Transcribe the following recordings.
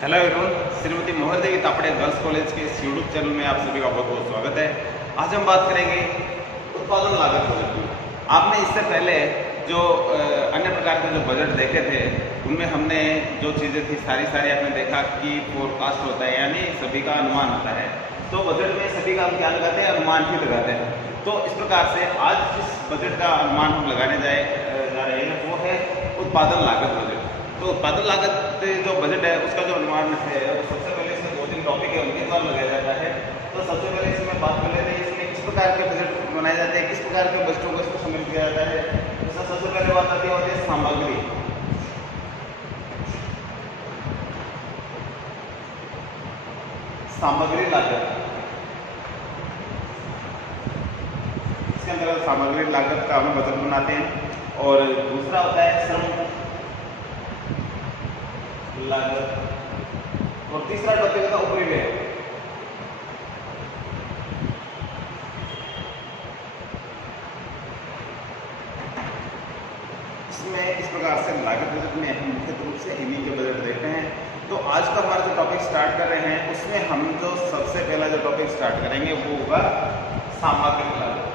Hello everyone, Shrimati Mohan देवी तापड़े girls college के इस YouTube channel में आप सभी का बहुत बहुत स्वागत है। आज हम बात करेंगे उत्पादन लागत बजट की। आपने इससे पहले जो अन्य प्रकार के जो बजट देखे थे उनमें हमने जो चीज़ें थी सारी आपने देखा कि फोरकास्ट होता है, यानी सभी का अनुमान होता है। तो बजट में सभी का हम क्या लगाते हैं? अनुमान ही लगाते हैं। तो इस प्रकार से आज जिस बजट का अनुमान हम लगाने जा रहे हैं वो है उत्पादन लागत बजट। तो उत्पादन लागत जो बजट है उसका जो अनुमान है वो सबसे पहले इसमें 2-3 टॉपिक है उनके द्वारा लगाया जाता है। तो सबसे पहले इसमें बात कर लेते हैं इसमें किस प्रकार के बजट बनाए जाते हैं, किस प्रकार के बजटों को इसको शामिल किया जाता है। तो सबसे पहले बात आती है सामग्री। सामग्री लागत, इसके अंतर्गत सामग्री लागत का हम बजट बनाते हैं। और दूसरा होता है श्रम लागत, और तीसरा टॉपिक होता है उपरिव्यय। इसमें इस प्रकार से लागत बजट में हम मुख्य रूप से इन्हीं के बजट देखते हैं। तो आज का हमारा जो टॉपिक स्टार्ट कर रहे हैं उसमें हम जो सबसे पहला जो टॉपिक स्टार्ट करेंगे वो होगा सामग्री लागत।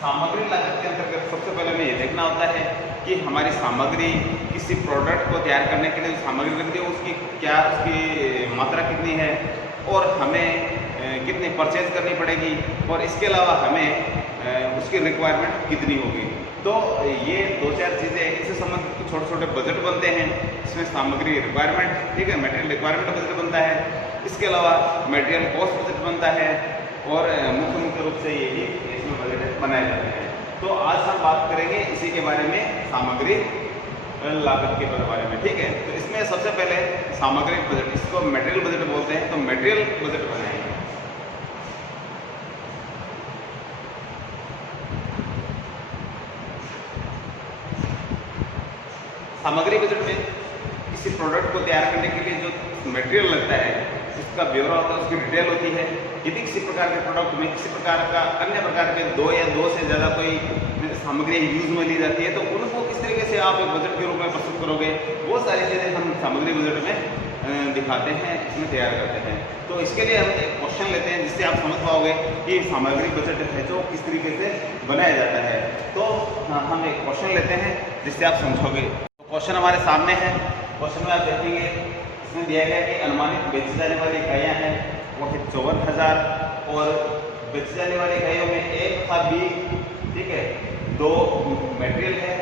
सामग्री लागत के अंतर्गत सबसे पहले हमें ये देखना होता है कि हमारी सामग्री किसी प्रोडक्ट को तैयार करने के लिए जो सामग्री लगती है उसकी मात्रा कितनी है और हमें कितनी परचेज करनी पड़ेगी, और इसके अलावा हमें उसकी रिक्वायरमेंट कितनी होगी। तो ये 2-4 चीज़ें इससे संबंधित छोटे छोटे बजट बनते हैं। इसमें सामग्री रिक्वायरमेंट, ठीक है, मटेरियल रिक्वायरमेंट बजट बनता है। इसके अलावा मटेरियल कॉस्ट बजट बनता है, और मुख्य रूप से यही इसमें बजट बनाए जाते हैं। तो आज हम बात करेंगे इसी के बारे में, सामग्री लागत के बारे में, ठीक है। तो इसमें सबसे पहले सामग्री बजट, इसको मटेरियल बजट बोलते हैं। तो मटेरियल बजट बनाएंगे। सामग्री बजट में किसी प्रोडक्ट को तैयार करने के लिए जो मटेरियल लगता है उसका ब्यौरा होता है, उसकी डिटेल होती है। यदि किसी प्रकार के प्रोडक्ट में किसी प्रकार का अन्य प्रकार के 2 या 2 से ज़्यादा कोई सामग्री यूज में ली जाती है तो उनको किस तरीके से आप एक बजट के रूप में प्रस्तुत करोगे, वो सारी चीज़ें हम सामग्री बजट में दिखाते हैं, इसमें तैयार करते हैं। तो इसके लिए हम एक क्वेश्चन लेते हैं जिससे आप समझ पाओगे कि सामग्री बजट है जो किस तरीके से बनाया जाता है। तो हम एक क्वेश्चन लेते हैं जिससे आप समझोगे। तो क्वेश्चन हमारे सामने है। क्वेश्चन में आप देखेंगे इसमें दिया गया कि अनुमानित बेची जाने वाली इकाइयाँ हैं वो है 54,000, और बेची जाने वाली इकाइयों में एक था बी, ठीक है, 2 मटेरियल है,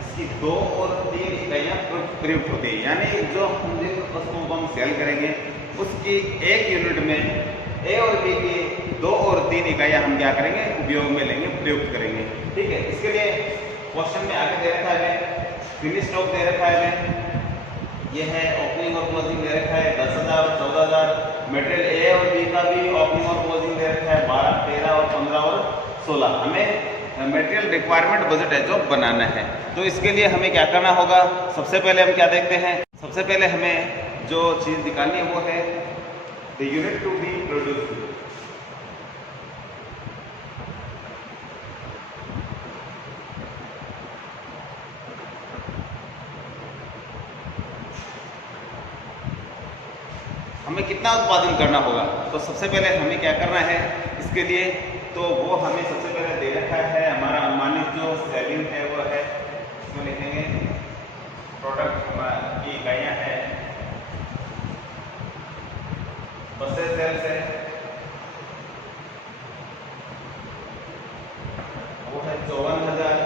इसकी 2 और 3 इकाइयाँ प्रयुक्त होती है। यानी जो हम जिस वस्तुओं को हम सेल करेंगे उसकी एक यूनिट में ए और बी की 2 और 3 इकाइयाँ हम क्या करेंगे? उपयोग में लेंगे, प्रयुक्त करेंगे, ठीक है। इसके लिए क्वेश्चन में आगे दे रखा है फिनिश स्टॉक दे रखा है, ये है ओपनिंग और क्लोजिंग दे रखा है 10,000 और 14,000। मटेरियल ए और बी का भी ओपनिंग और क्लोजिंग दे रखा है 12, 13 और 15 और 16। हमें मटेरियल रिक्वायरमेंट बजट है जो बनाना है। तो इसके लिए हमें क्या करना होगा? सबसे पहले हम क्या देखते हैं? सबसे पहले हमें जो चीज़ निकालनी है वो है the unit to be produced. हमें कितना उत्पादन करना होगा? तो सबसे पहले हमें क्या करना है इसके लिए? तो वो हमें सबसे पहले दे रखा है, हमारा अनुमानित जो सेलिंग है वो है, इसमें लिखेंगे प्रोडक्ट की इकाइयाँ हैं, बसेस सेल्स है वो है 54,000।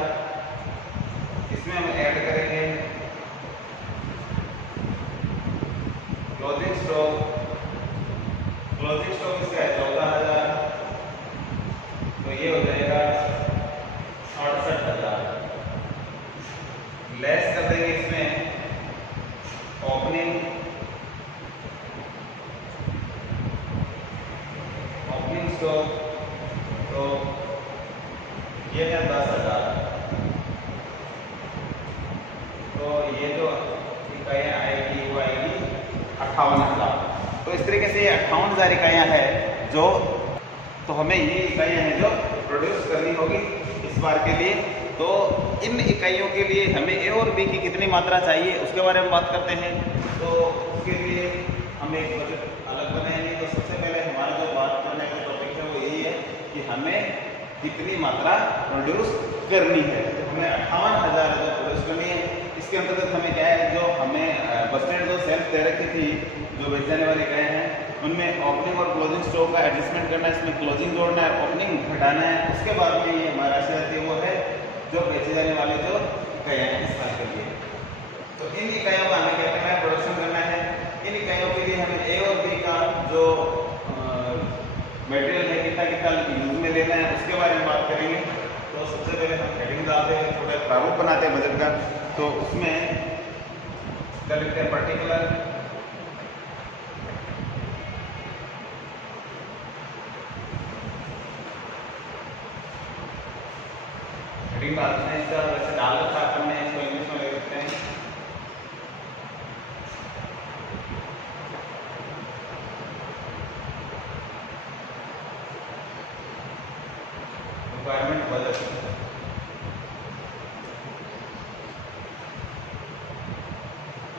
इसमें हम ऐड करेंगे क्लोजिंग स्टॉक। क्लोजिंग स्टॉक इसका है 14,000, तो ये हो जाएगा 68,000। लेस कर देंगे इसमें ओपनिंग स्टॉक, तो ये है 10,000। तो ये जो इकाइयाँ आएगी वो आएगी 58,000। तो इस तरीके से ये 58,000 इकाइयाँ हैं जो, तो हमें ये इकाइयाँ हैं जो प्रोड्यूस करनी होगी इस बार के लिए। तो इन इकाइयों के लिए हमें ए और बी की कितनी मात्रा चाहिए उसके बारे में बात करते हैं। तो उसके लिए कितनी मात्रा प्रोड्यूस करनी है। तो हमें 58,000 प्रोड्यूस करनी है। इसके अंतर्गत हमें क्या है, जो हमें बस स्टैंड जो सेल्फ दे रखी थी, जो बेच जाने वाले गए हैं, उनमें ओपनिंग और क्लोजिंग स्टॉक का एडजस्टमेंट करना है, इसमें क्लोजिंग जोड़ना है, ओपनिंग घटाना है। उसके बाद में ये हमारा राशि आती है, वो है जो बेचे जाने वाले जो इकाइयाँ हैं इस साल के लिए। तो इन इकाइयों का हमें क्या करना है, प्रोडक्शन करना है। इन इकाइयों के लिए हमें ए और बी का जो मटेरियल है कितना कितना यूज में लेना है, उसके बारे में बात करेंगे। तो सबसे पहले हम हेडिंग डालते हैं, थोड़ा प्रारूप बनाते हैं बजट का। तो उसमें क्या लिखते हैं, पर्टिकुलर हेडिंग डालते हैं। इसका वैसे डाल रखा हमने, इसको इंग्लिश में ले सकते हैं। रिक्वायरमेंट बजट,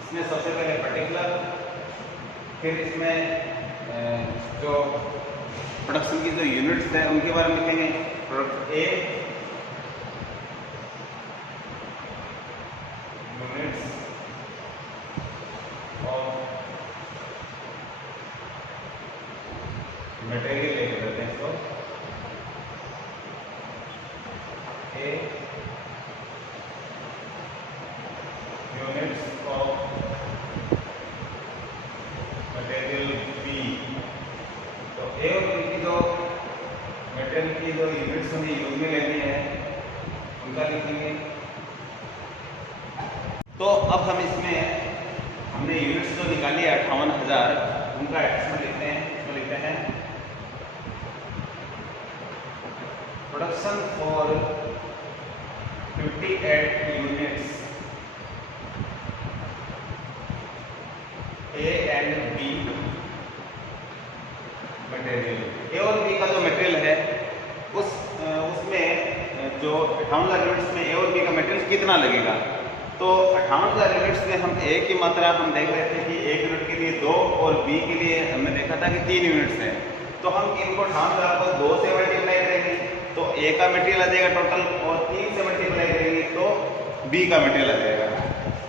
इसमें सबसे पहले पर्टिकुलर, फिर इसमें जो प्रोडक्शन की जो यूनिट्स हैं उनके बारे में लिखेंगे। प्रोडक्ट ए यूनिट्स और मटेरियल लेके देते हैं इसको। A units of material B. तो ए और बी की जो मटेरियल की जो यूनिट्स हमें यूज में लेनी है उनका लिखेंगे। तो अब हम इसमें हमने यूनिट्स जो निकाली है 58,000, उनका एडजस्टमेंट लिखते हैं। इसमें लिखते हैं production for 58 units A and B material. A और बी का जो मटेरियल है उसमें जो 58,000 यूनिट्स में ए और बी का मटेरियल कितना लगेगा। तो 58,000 यूनिट्स में हम ए की मात्रा हम देख रहे थे कि एक यूनिट के लिए 2 और बी के लिए हमने देखा था कि 3 यूनिट्स हैं। तो हम इनको 58,000 को 2 से मल्टीप्लाई करेंगे तो ए का मटेरियल आ जाएगा टोटल, और 3 से मल्टीप्लाई करेंगे तो बी का मटेरियल आ जाएगा।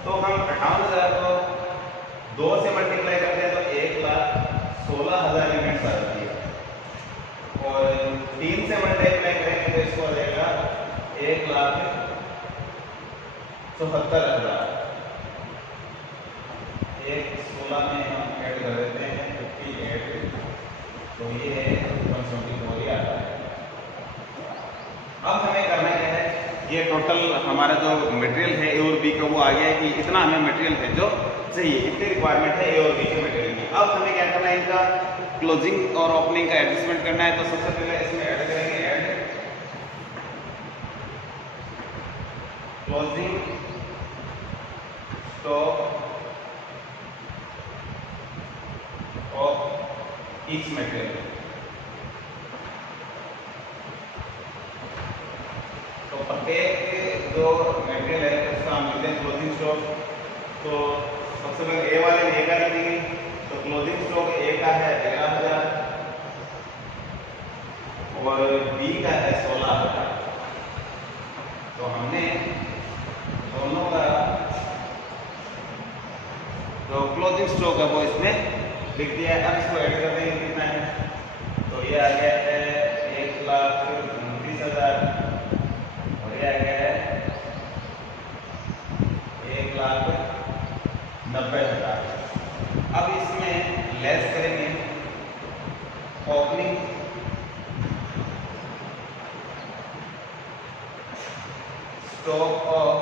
तो हम 58,000 को 2 से मल्टीप्लाई करते हैं तो 1,16,000 यूनिट्स आ जाती है, और 3 से मल्टीप्लाई करेंगे तो इसको आ जाएगा 1,74,000। 16 में हम ऐड कर देते हैं 58, तो ये है 174 ही आता है। अब हमें करना क्या है, ये टोटल हमारा जो मटेरियल है ए और बी का वो आ गया है कि इतना हमें मटेरियल है जो चाहिए, इतनी रिक्वायरमेंट है ए और बी के मटेरियल की। अब हमें क्या करना है, इनका क्लोजिंग और ओपनिंग का एडजस्टमेंट करना है। तो सबसे पहले इसमें ऐड करेंगे, add closing stock of each material. तो प्रत्येक जो मटेरियल है उसका हम लिखते हैं क्लोजिंग स्टॉक। तो सबसे पहले ए वाले में ए का लिखेंगे, तो क्लोजिंग स्टॉक ए का है 13,000 और बी का है 16,000। तो हमने दोनों का जो क्लोजिंग स्टॉक है वो इसमें लिख दिया है। अब इसको ऐड कर देंगे कितना है, तो ये आ गया है 1,29,000 और ये आ गया है 1,90,000। अब इसमें लेस करेंगे opening stock of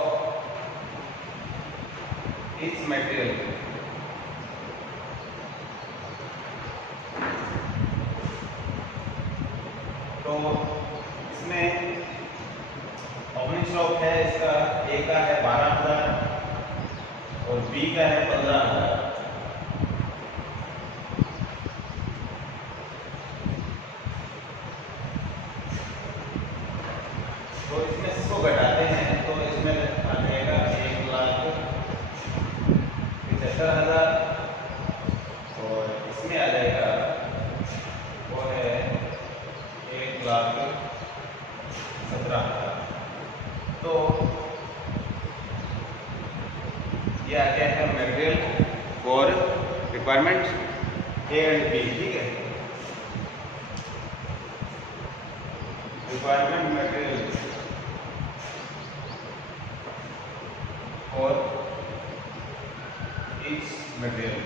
each material. तो इसमें ओपनिंग स्टॉक है इसका, ए का है 12,000 और बी का है 15,000। तो इसमें इसको घटाते हैं तो इसमें आ जाएगा 1,75,000 और इसमें आ जाएगा वो है 1,60,000। रिक्वायरमेंट ए एंड बी, ठीक है। रिक्वायरमेंट मटेरियल और ईच मटेरियल,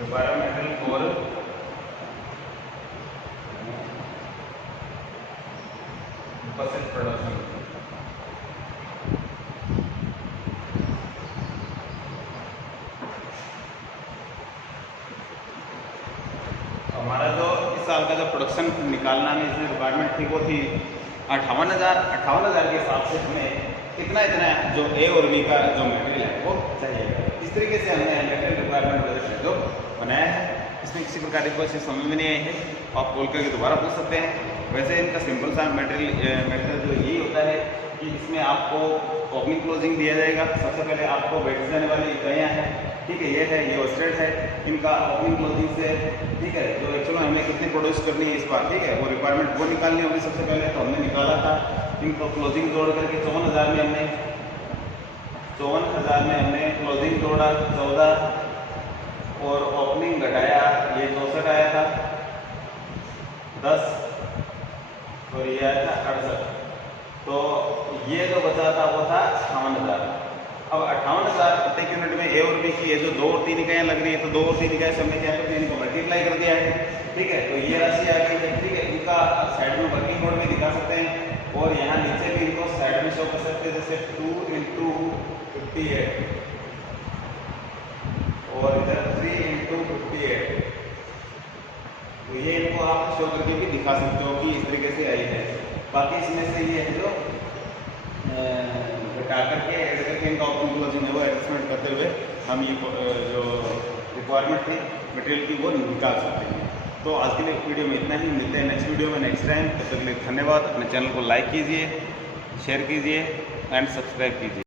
रिक्वायरमेंट और प्रोडक्शन। हमारा जो इस साल का जो प्रोडक्शन निकालना में इसमें रिक्वायरमेंट थी वो थी 58,000 के हिसाब से हमें इतना जो ए और बी का जो मटेरियल है वो चाहिए। इस तरीके से हमने मटेरियल रिक्वायरमेंट जो बनाया है, इसमें किसी प्रकार की कोई समझ में नहीं आई है, आप कॉल करके दोबारा पूछ सकते हैं। वैसे इनका सिंपल सा मटेरियल जो यही होता है कि इसमें आपको ओपनिंग क्लोजिंग दिया जाएगा। सबसे पहले आपको बैठ जाने वाली इकाइयाँ हैं, ठीक है, ये है, ये ऑस्ट्रेट है, इनका ओपनिंग क्लोजिंग से, ठीक है, जो एक्चुअल हमें कितनी प्रोड्यूस करनी है इस बार, ठीक है, वो रिक्वायरमेंट वो निकालनी होगी। सबसे पहले तो हमने निकाला था इनको क्लोजिंग जोड़ करके 54,000 में हमने 54,000 में हमने क्लोजिंग जोड़ा 14 और ओपनिंग घटाया, ये 64 आया था 10 और ये आया था 68, तो ये जो बचा था वो था 58,000। अब 58,000 प्रत्येक यूनिट में ए और बी की ये जो 2 और 3 इकाइयाँ लग रही है, तो 2 और 3 इकाई से हमने क्या करते हैं, इनको मल्टीप्लाई कर दिया है, ठीक है, तो ये राशि आ गई है, ठीक है। इनका साइड में वर्किंग नोट भी दिखा सकते हैं और यहाँ नीचे भी इनको साइड में शो कर सकते हैं, जैसे 2 × 58 और इधर 3 × 58, तो ये इनको आप शो करके भी दिखा सकते हो कि इस तरीके से आई है। बाकी इसमें से ये है जो घटा करके ऐड करके इनका ओपनिंग क्लोजिंग है वो एडजस्टमेंट करते हुए हम ये जो रिक्वायरमेंट थी मटेरियल की वो निकाल सकते हैं। तो आज के लिए वीडियो में इतना ही, मिलते हैं नेक्स्ट वीडियो में नेक्स्ट टाइम। तब तक के लिए धन्यवाद। अपने चैनल को लाइक कीजिए, शेयर कीजिए एंड सब्सक्राइब कीजिए।